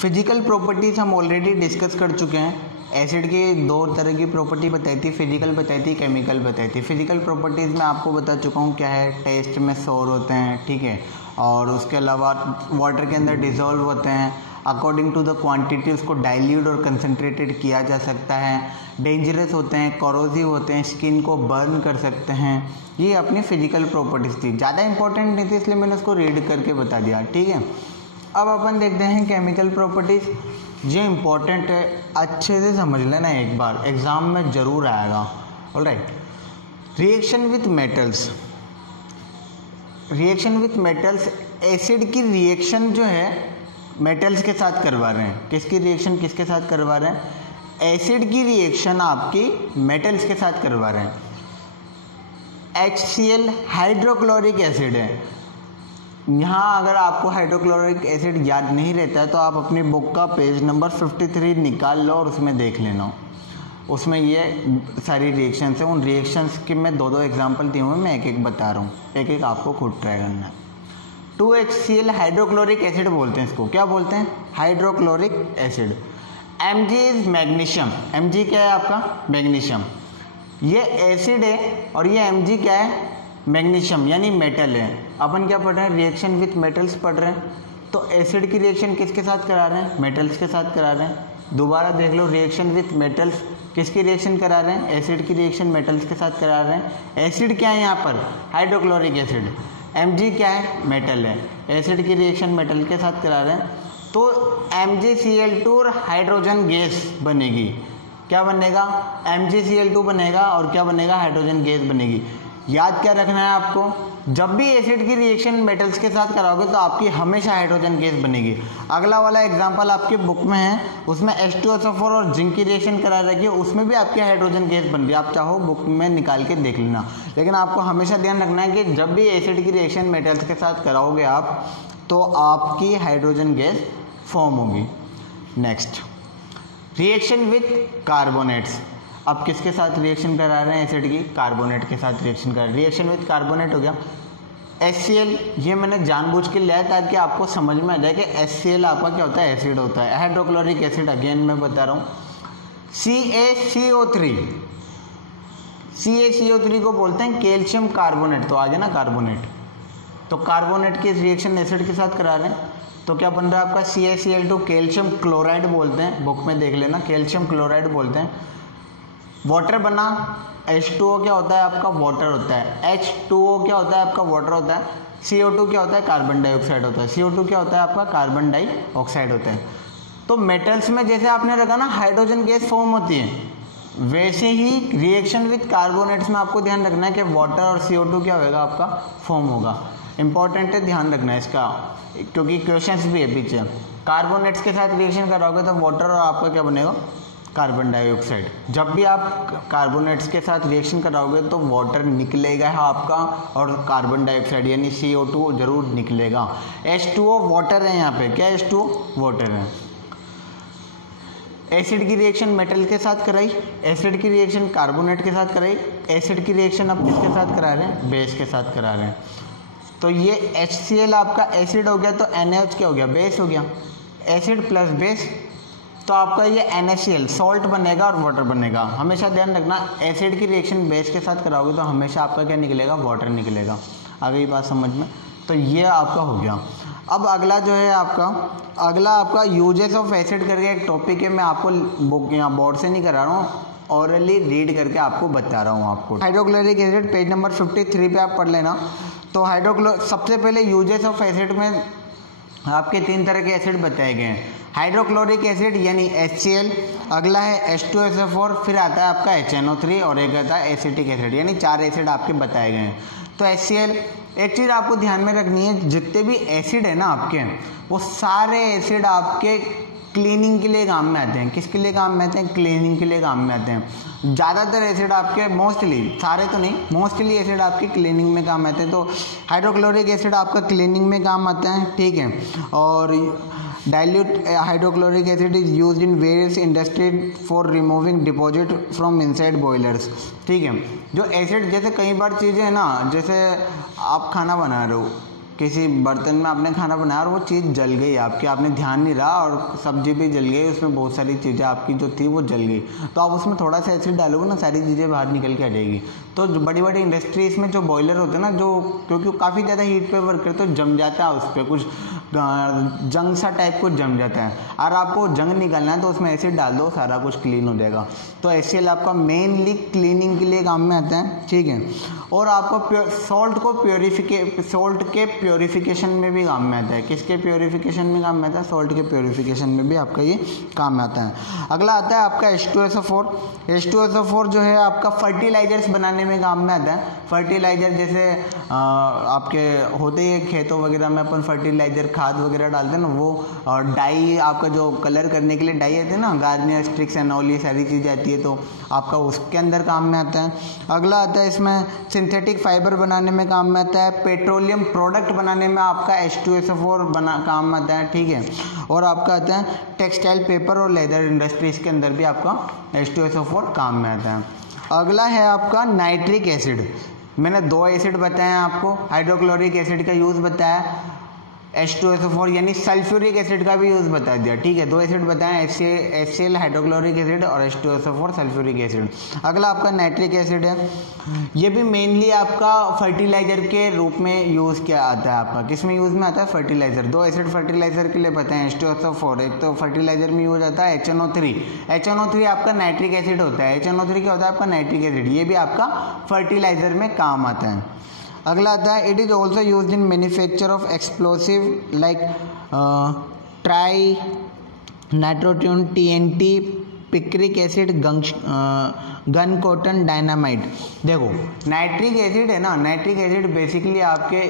Physical properties हम already discuss कर चुके हैं। एसिड की दो तरह की प्रॉपर्टी बताई थी, फिजिकल बताई थी, केमिकल बताई थी। फिजिकल प्रॉपर्टीज़ में आपको बता चुका हूँ क्या है, टेस्ट में सोर होते हैं, ठीक है, और उसके अलावा वाटर के अंदर डिज़ोल्व होते हैं, अकॉर्डिंग टू द क्वांटिटी उसको डाइल्यूट और कंसनट्रेटेड किया जा सकता है, डेंजरस होते हैं, कॉरोसिव होते हैं, स्किन को बर्न कर सकते हैं। ये अपनी फिजिकल प्रॉपर्टीज़ थी, ज़्यादा इंपॉर्टेंट नहीं थी इसलिए मैंने उसको रीड करके बता दिया, ठीक है। अब अपन देखते हैं केमिकल प्रॉपर्टीज़। ये इंपॉर्टेंट है, अच्छे से समझ लेना, एक बार एग्ज़ाम में ज़रूर आएगा। Alright, reaction with metals. Reaction with metals, acid की रिएक्शन जो है मेटल्स के साथ करवा रहे हैं। किसकी रिएक्शन किसके साथ करवा रहे हैं? एसिड की रिएक्शन आपकी मेटल्स के साथ करवा रहे हैं। HCl हाइड्रोक्लोरिक एसिड है। यहाँ अगर आपको हाइड्रोक्लोरिक एसिड याद नहीं रहता है तो आप अपनी बुक का पेज नंबर 53 निकाल लो और उसमें देख लेना। उसमें ये सारी रिएक्शंस हैं। उन रिएक्शंस के मैं दो एग्जांपल दिए हुए, मैं एक एक बता रहा हूँ, एक एक आपको खुद ट्राई करना है। 2HCl हाइड्रोक्लोरिक एसिड बोलते हैं इसको। क्या बोलते हैं? Hydrochloric acid. Mg is magnesium. Mg क्या है आपका? मैग्नीशियम। ये एसिड है और ये Mg क्या है? मैग्नीशियम, यानी मेटल है। अपन क्या पढ़ रहे हैं? रिएक्शन विथ मेटल्स पढ़ रहे हैं। तो एसिड की रिएक्शन किसके साथ करा रहे हैं? मेटल्स के साथ करा रहे हैं। दोबारा देख लो, रिएक्शन विथ मेटल्स किसकी रिएक्शन करा रहे हैं? एसिड की रिएक्शन मेटल्स के साथ करा रहे हैं। एसिड क्या है यहाँ पर? Hydrochloric acid. Mg क्या है? मेटल है। एसिड की रिएक्शन मेटल के साथ करा रहे हैं तो MgCl2 और हाइड्रोजन गैस बनेगी। क्या बनेगा? MgCl2 बनेगा और क्या बनेगा? हाइड्रोजन गैस बनेगी। याद क्या रखना है आपको? जब भी एसिड की रिएक्शन मेटल्स के साथ कराओगे तो आपकी हमेशा हाइड्रोजन गैस बनेगी। अगला वाला एग्जांपल आपकी बुक में है, उसमें H2SO4 और जिंक की रिएक्शन करा रखी है, उसमें भी आपकी हाइड्रोजन गैस बन रही है। आप चाहो बुक में निकाल के देख लेना, लेकिन आपको हमेशा ध्यान रखना है कि जब भी एसिड की रिएक्शन मेटल्स के साथ कराओगे आप तो आपकी हाइड्रोजन गैस फॉर्म होगी। Next, reaction with carbonates. अब किसके साथ रिएक्शन करा रहे हैं? एसिड की कार्बोनेट के साथ रिएक्शन कर रहे हैं। रिएक्शन विथ कार्बोनेट हो गया HCl। ये मैंने जानबूझ के लिया है ताकि आपको समझ में आ जाए कि HCl आपका क्या होता है? एसिड होता है, हाइड्रोक्लोरिक एसिड। अगेन मैं बता रहा हूँ, CaCO3। CaCO3 को बोलते हैं कैल्शियम कार्बोनेट। तो आ गया ना कार्बोनेट, तो कार्बोनेट की रिएक्शन एसिड के साथ करा रहे हैं तो क्या बन रहा है आपका? CaCl2, कैल्शियम क्लोराइड बोलते हैं, बुक में देख लेना, कैल्शियम क्लोराइड बोलते हैं। वाटर बना, H2O क्या होता है आपका? वाटर होता है। H2O क्या होता है आपका? वाटर होता है। CO2 क्या होता है? कार्बन डाइऑक्साइड होता है। CO2 क्या होता है आपका? कार्बन डाइऑक्साइड होता है। तो मेटल्स में जैसे आपने रखा ना हाइड्रोजन गैस फॉर्म होती है, वैसे ही रिएक्शन विथ कार्बोनेट्स में आपको ध्यान रखना है कि वाटर और CO2 क्या होगा आपका? फॉर्म होगा। इंपॉर्टेंट है, ध्यान रखना है इसका, क्योंकि क्वेश्चंस भी है पीछे। कार्बोनेट्स के साथ रिएक्शन कराओगे तो वाटर और आपका क्या बनेगा? Carbon dioxide. जब भी आप कार्बोनेट्स के साथ रिएक्शन कराओगे तो वाटर निकलेगा आपका और कार्बन डाइऑक्साइड यानी CO2 जरूर निकलेगा। H2O वाटर है, यहाँ पे क्या है? H2O वाटर है। एसिड की रिएक्शन मेटल के साथ कराई, एसिड की रिएक्शन कार्बोनेट के साथ कराई, एसिड की रिएक्शन अब किसके साथ करा रहे हैं? बेस के साथ करा रहे हैं। तो ये HCl आपका एसिड हो गया तो NaOH क्या हो गया? बेस हो गया। एसिड प्लस बेस तो आपका ये NaCl सॉल्ट बनेगा और वाटर बनेगा। हमेशा ध्यान रखना, एसिड की रिएक्शन बेस के साथ कराओगे तो हमेशा आपका क्या निकलेगा? वाटर निकलेगा। आ गई बात समझ में? तो ये आपका हो गया। अब अगला जो है आपका यूजेस ऑफ एसिड करके एक टॉपिक है। मैं आपको बुक यहाँ बोर्ड से नहीं करा रहा हूँ, ऑरली रीड करके आपको बता रहा हूँ आपको। हाइड्रोक्लोरिक एसिड पेज नंबर 53 पे आप पढ़ लेना। तो सबसे पहले यूजेस ऑफ एसिड में आपके 3 तरह के एसिड बताए गए हैं। हाइड्रोक्लोरिक एसिड यानी HCl, अगला है H2SO4, फिर आता है आपका HNO3 और एक आता है एसिटिक एसिड, यानी 4 एसिड आपके बताए गए हैं। तो HCl, एक चीज़ आपको ध्यान में रखनी है, जितने भी एसिड है ना आपके, वो सारे एसिड आपके क्लीनिंग के लिए काम में आते हैं। किसके लिए काम में आते हैं? क्लीनिंग के लिए काम में आते हैं। ज़्यादातर एसिड आपके, मोस्टली, सारे तो नहीं, मोस्टली एसिड आपके क्लीनिंग में काम आते हैं। तो हाइड्रोक्लोरिक एसिड आपका क्लीनिंग में काम आता है, ठीक है। और dilute hydrochloric acid is used in various industry for removing deposit from inside boilers, ठीक है। जो एसिड, जैसे कई बार चीज़ें हैं ना, जैसे आप खाना बना रहे हो, किसी बर्तन में आपने खाना बनाया और वो चीज़ जल गई आपकी, आपने ध्यान नहीं रहा और सब्जी भी जल गई, उसमें बहुत सारी चीज़ें आपकी जो थी वो जल गई, तो आप उसमें थोड़ा सा एसिड डालोगे ना, सारी चीज़ें बाहर निकल के आ जाएगी। तो जो बड़ी बड़ी इंडस्ट्रीज में जो बॉयलर होते हैं ना, जो क्योंकि काफ़ी ज़्यादा हीट पे वर्क करते तो जम जाता है, उस पर कुछ जंग सा टाइप कुछ जम जाता है, और आपको जंग निकालना है तो उसमें एसिड डाल दो, सारा कुछ क्लीन हो जाएगा। तो HCl आपका मेनली क्लीनिंग के लिए काम में आता है, ठीक है। और आपको सॉल्ट के प्योरीफिकेशन में भी काम में आता है। किसके प्योरीफिकेशन में काम में आता है? सॉल्ट के प्योरीफिकेशन में भी आपका ये काम में आता है। अगला आता है आपका H2SO4। H2SO4 जो है आपका फर्टिलाइजर्स बनाने में काम में आता है। फर्टिलाइजर जैसे आपके होते ही खेतों वगैरह में अपन फर्टिलाइजर खाद वगैरह डालते हैं ना, वो और डाई आपका जो कलर करने के लिए डाई आती है ना, गार्नियर, स्ट्रिक्स, एनॉल, ये सारी चीज़ें आती है, तो आपका उसके अंदर काम में आता है। अगला आता है इसमें सिंथेटिक फाइबर बनाने में काम में आता है। पेट्रोलियम प्रोडक्ट बनाने में आपका H2SO4 काम में आता है, ठीक है। और आपका आता है टेक्सटाइल, पेपर और लेदर इंडस्ट्रीज के अंदर भी आपका H2SO4 काम में आता है। अगला है आपका नाइट्रिक एसिड। मैंने 2 एसिड बताए हैं आपको, हाइड्रोक्लोरिक एसिड का यूज़ बताया, H2SO4 यानी सल्फ्यूरिक एसिड का भी यूज़ बता दिया, ठीक है। 2 एसिड बताएं, HCl हाइड्रोक्लोरिक एसिड और H2SO4 सल्फ्यूरिक एसिड। अगला आपका नाइट्रिक एसिड है, ये भी मेनली आपका फर्टिलाइजर के रूप में यूज़ किया आता है। आपका किस में यूज़ में आता है? फर्टिलाइजर। 2 एसिड फर्टिलाइजर के लिए बताएं, H2SO4, एक तो फर्टिलाइजर में यूज आता है HNO3। HNO3 आपका नाइट्रिक एसिड होता है। HNO3 क्या होता है? आपका नाइट्रिक एसिड। ये भी आपका फर्टिलाइजर में काम आता है। अगला आता है it is also use in manufacture of explosive like trinitrotoluene, TNT, picric acid, gun cotton, dynamite. देखो नाइट्रिक एसिड है ना, नाइट्रिक एसिड बेसिकली आपके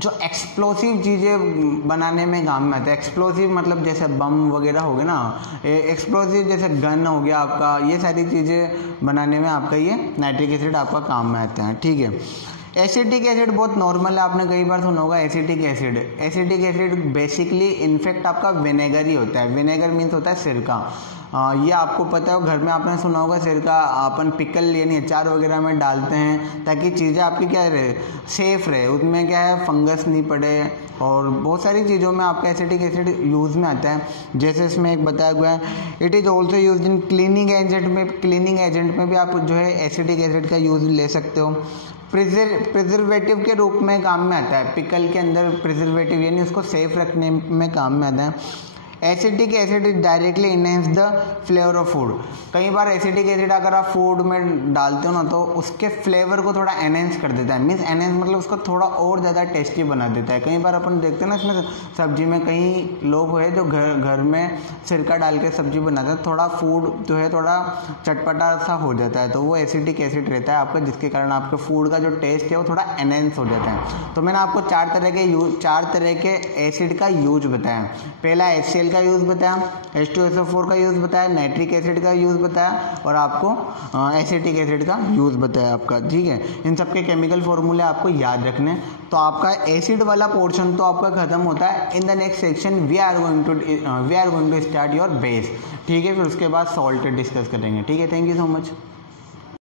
जो एक्सप्लोसिव चीज़ें बनाने में काम में आता है। एक्सप्लोसिव मतलब जैसे बम वगैरह हो गए ना, एक्सप्लोसिव जैसे गन हो गया आपका, ये सारी चीज़ें बनाने में आपका ये नाइट्रिक एसिड आपका काम में आता है, ठीक है। एसिटिक एसिड बहुत नॉर्मल है, आपने कई बार सुना होगा acetic acid. Acetic acid basically in fact आपका विनेगर ही होता है। विनेगर मीन्स होता है सिरका। ये आपको पता है, घर में आपने सुना होगा सिरका अपन पिकल यानी अचार वगैरह में डालते हैं ताकि चीज़ें आपकी क्या रहे, सेफ रहे, उसमें क्या है फंगस नहीं पड़े, और बहुत सारी चीज़ों में आपका एसिटिक एसिड यूज़ में आता है। जैसे इसमें एक बताया हुआ है it is also use in cleaning agent में। क्लीनिंग एजेंट में भी आप जो है एसिटिक एसिड का यूज़ ले सकते हो। प्रिजर्वेटिव के रूप में काम में आता है। पिकल के अंदर प्रिजर्वेटिव यानी उसको सेफ रखने में काम में आता है। Acetic acid directly enhance the flavour of food. कई बार एसिटिक एसिड अगर आप फूड में डालते हो ना तो उसके फ्लेवर को थोड़ा एनहेंस कर देता है। मीन्स एनहेंस मतलब उसको थोड़ा और ज़्यादा टेस्टी बना देता है। कई बार अपन देखते हैं ना इसमें सब्जी में कई लोग है जो घर में सिरका डाल के सब्जी बनाते हैं, थोड़ा फूड जो है थोड़ा चटपटा सा हो जाता है, तो वो एसिटिक एसिड रहता है आपका, जिसके कारण आपके फूड का जो टेस्ट है वो थोड़ा एनहेंस हो जाता है। तो मैंने आपको 4 तरह के एसिड का यूज बताया। पहला HCl का यूज़ बताया, H2SO4 का यूज़ बताया, नाइट्रिक एसिड का यूज़ बताया, और आपको एसिटिक एसिड का यूज़ बताया आपका, ठीक है। इन सब के केमिकल फॉर्मूले आपको याद रखने। तो आपका एसिड वाला पोर्शन तो आपका खत्म होता है। In the next section we are going to start your base, ठीक है। फिर उसके बाद सॉल्ट डिस्कस करेंगे, ठीक है। Thank you so much.